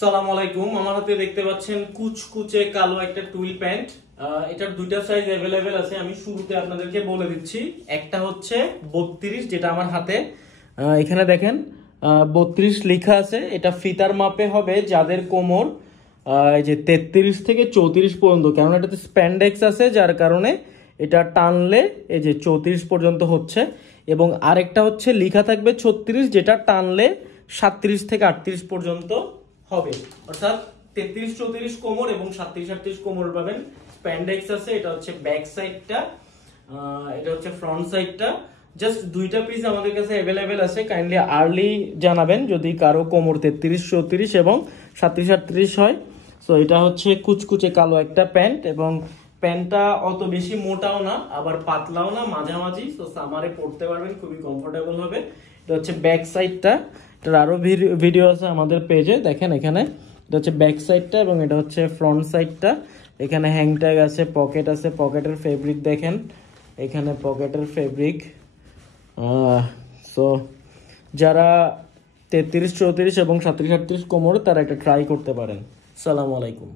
সালাম আলাইকুম। আমার হাতে দেখতে পাচ্ছেন কুচকুচে কালো একটা টুইল প্যান্ট। এটার দুইটা সাইজ অ্যাভেলেবেল আছে। আমি শুরুতে আপনাদেরকে বলে দিচ্ছি। একটা হচ্ছে 32, যেটা আমার হাতে এখানে দেখেন 32 লেখা আছে। এটা ফিতার মাপে হবে যাদের কোমর এই যে 33 থেকে 34 পর্যন্ত, কারণ এটাতে স্প্যান্ডেক্স আছে, যার কারণে এটা টানলে এই যে 34 পর্যন্ত হচ্ছে। এবং আরেকটা হচ্ছে লেখা থাকবে 36, যেটা টানলে 37 থেকে 38 পর্যন্ত হবে। অর্থাৎ 33-34 কোমর এবং 37-38 কোমর পাবেন। স্প্যান্ডেক্স আছে। এটা হচ্ছে ব্যাক সাইডটা, এটা হচ্ছে ফ্রন্ট সাইডটা। জাস্ট দুইটা পিস আমাদের কাছে অ্যাভেলেবেল আছে। কাইন্ডলি আর্লি জানাবেন যদি কারো কোমর 33-34 এবং 37-38 হয়। সো এটা হচ্ছে কুচকুচে কালো একটা প্যান্ট, এবং প্যান্টটা অত বেশি মোটাও না আবার পাতলাও না, মাঝামাঝি। সো সামারে পরতে পারবেন, খুবই কমফোর্টেবল হবে। এটা হচ্ছে ব্যাক সাইডটা। এটার আরো ভিডিও আছে আমাদের পেজে, দেখেন এখানে। এটা হচ্ছে ব্যাক সাইডটা এবং এটা হচ্ছে ফ্রন্ট সাইডটা। এখানে হ্যাং ট্যাগ আছে, পকেট আছে, পকেটের ফেব্রিক দেখেন, এখানে পকেটের ফেব্রিক। সো যারা 33-34 এবং 37-38 কোমর, তারা এটা ট্রাই করতে পারেন। সালামু আলাইকুম।